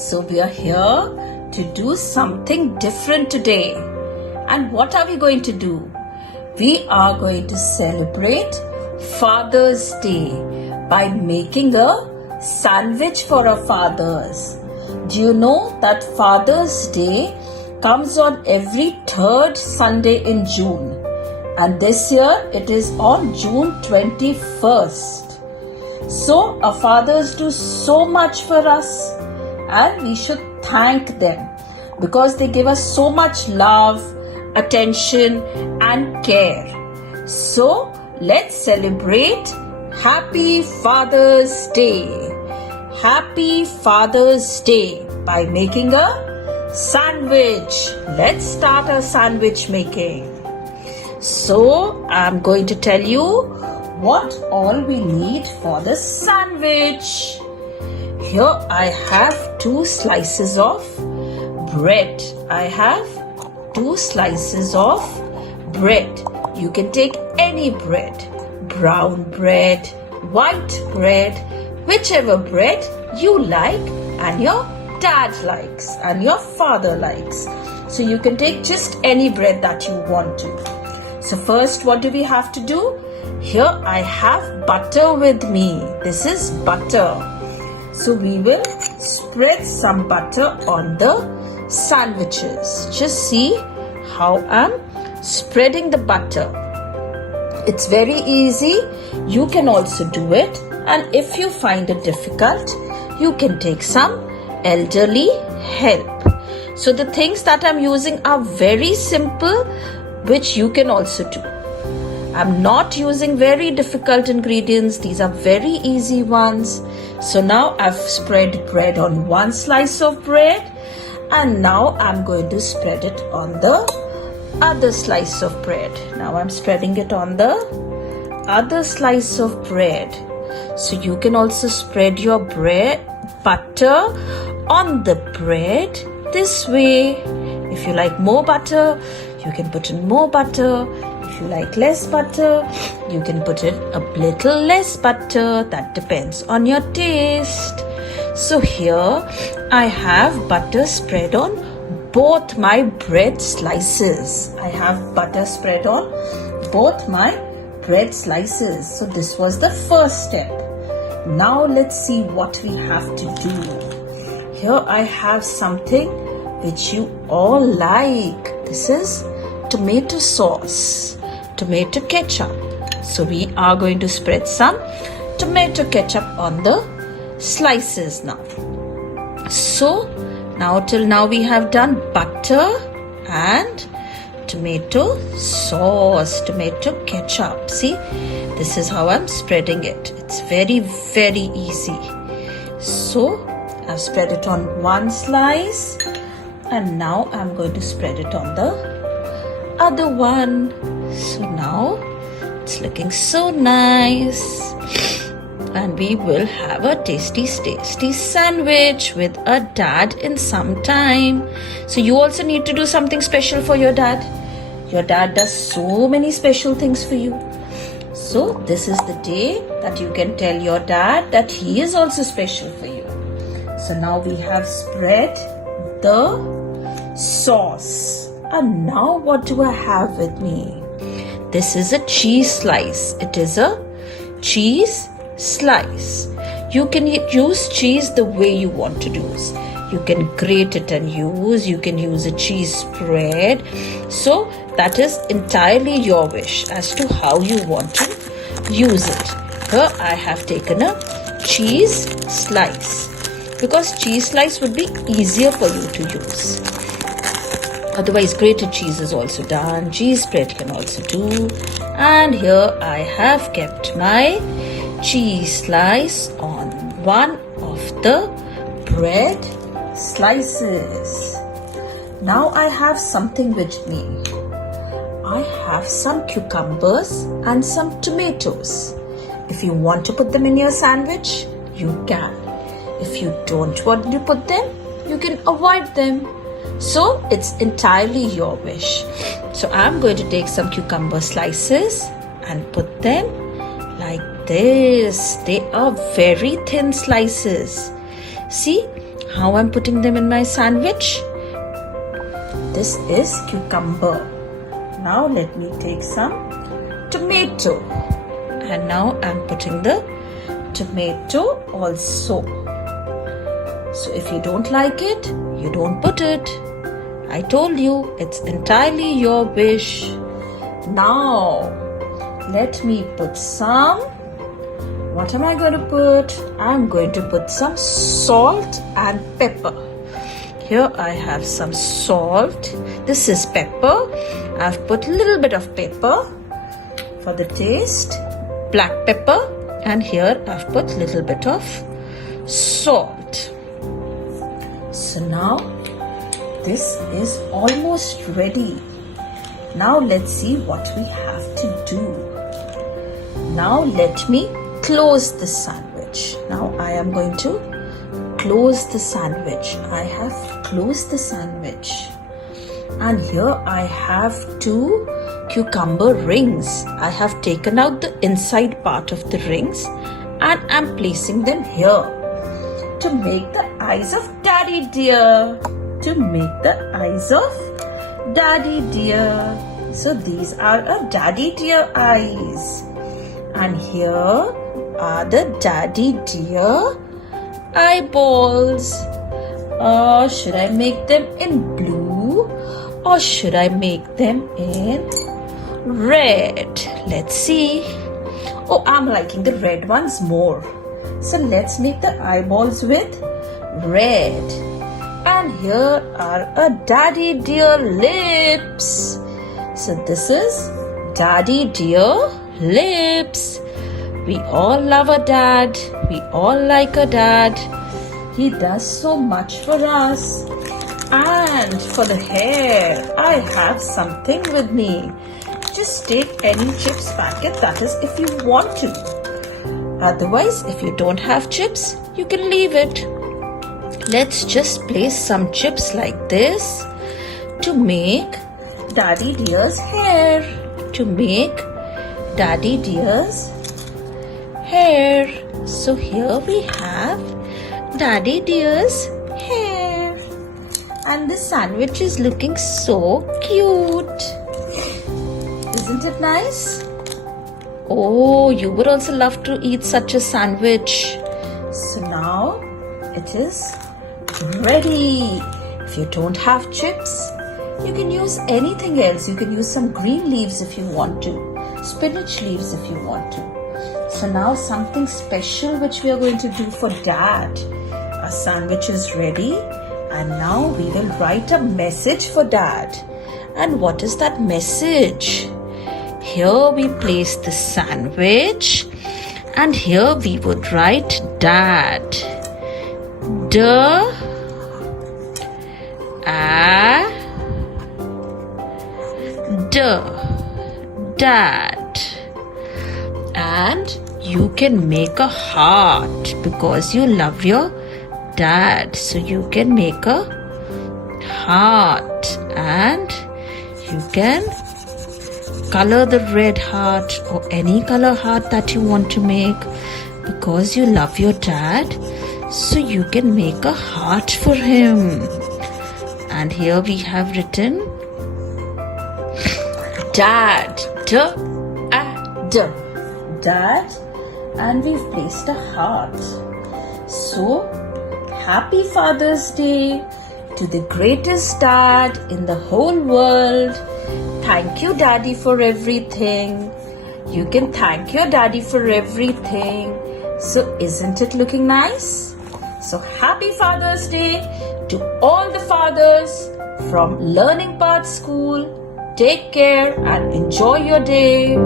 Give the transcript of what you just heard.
So we are here to do something different today. And what are we going to do? We are going to celebrate Father's Day by making a sandwich for our fathers. Do you know that Father's Day comes on every third Sunday in June? And this year it is on June 21st. So our fathers do so much for us and we should thank them because they give us so much love, attention and care. So let's celebrate Happy Father's Day. Happy Father's Day by making a sandwich. Let's start our sandwich making. So I'm going to tell you what all we need for the sandwich. Here I have 2 slices of bread. I have 2 slices of bread. You can take any bread, brown bread, white bread, whichever bread you like and your dad likes and your father likes. So you can take just any bread that you want to. So first, what do we have to do? Here I have butter with me. This is butter. So we will spread some butter on the sandwiches. Just see how I'm spreading the butter. It's very easy. You can also do it. And if you find it difficult, you can take some elderly help. So the things that I'm using are very simple, which you can also do. I'm not using very difficult ingredients. These are very easy ones. So now I've spread bread on 1 slice of bread and now I'm going to spread it on the other slice of bread. Now I'm spreading it on the other slice of bread. So you can also spread your butter on the bread this way. If you like more butter, you can put in more butter. If you like less butter, you can put in a little less butter. That depends on your taste. So here I have butter spread on both my bread slices. I have butter spread on both my bread slices. So this was the first step. Now let's see what we have to do. Here I have something which you all like. This is tomato sauce, tomato ketchup. So we are going to spread some tomato ketchup on the slices now. So till now we have done butter and tomato sauce, tomato ketchup. See, this is how I'm spreading it. It's very, very easy. So I've spread it on 1 slice and now I'm going to spread it on the other one. So now it's looking so nice and we will have a tasty sandwich with a dad in some time. So you also need to do something special for your dad. Your dad does so many special things for you. So this is the day that you can tell your dad that he is also special for you. So now we have spread the sauce. And now what do I have with me? This is a cheese slice. It is a cheese slice. You can use cheese the way you want to use. You can grate it and use. You can use a cheese spread. So that is entirely your wish as to how you want to use it. Here I have taken a cheese slice because cheese slice would be easier for you to use. Otherwise, grated cheese is also done. Cheese spread can also do. And here I have kept my cheese slice on one of the bread slices. Now I have something with me. I have some cucumbers and some tomatoes. If you want to put them in your sandwich, you can. If you don't want to put them, you can avoid them. So it's entirely your wish. So I'm going to take some cucumber slices and put them like this. They are very thin slices. See how I'm putting them in my sandwich. This is cucumber. Now let me take some tomato. And now I'm putting the tomato also. So if you don't like it, you don't put it. I told you, it's entirely your wish. Now, let me put some. What am I going to put? I'm going to put some salt and pepper. Here I have some salt. This is pepper. I've put a little bit of pepper for the taste. Black pepper. And here I've put a little bit of salt. So now, this is almost ready. Now let's see what we have to do. Now let me close the sandwich. Now I am going to close the sandwich. I have closed the sandwich. And here I have 2 cucumber rings. I have taken out the inside part of the rings and I'm placing them here to make the eyes of Daddy dear. To make the eyes of Daddy dear. So these are a Daddy dear eyes. And here are the Daddy dear eyeballs. Should I make them in blue or should I make them in red? Let's see. Oh, I'm liking the red ones more. So let's make the eyeballs with red. And here are a Daddy dear lips. So this is Daddy dear lips. We all love a dad. We all like a dad. He does so much for us. And for the hair, I have something with me. Just take any chips packet, that is if you want to. Otherwise, if you don't have chips, you can leave it. Let's just place some chips like this to make Daddy dear's hair. To make Daddy dear's hair. So here we have Daddy dear's hair. And the sandwich is looking so cute. Isn't it nice? Oh, you would also love to eat such a sandwich. So now it is ready. If you don't have chips, you can use anything else. You can use some green leaves if you want to, spinach leaves if you want to. So now something special which we are going to do for Dad. Our sandwich is ready and now we will write a message for Dad. And what is that message? Here we place the sandwich and here we would write Dad. Dad. And you can make a heart because you love your dad. So you can make a heart and you can color the red heart or any color heart that you want to make because you love your dad. So you can make a heart for him. And here we have written Dad. Dad. And we've placed a heart. So, happy Father's Day to the greatest dad in the whole world. Thank you, Daddy, for everything. You can thank your daddy for everything. So, isn't it looking nice? So, happy Father's Day to all the fathers from Learning Path School. Take care and enjoy your day.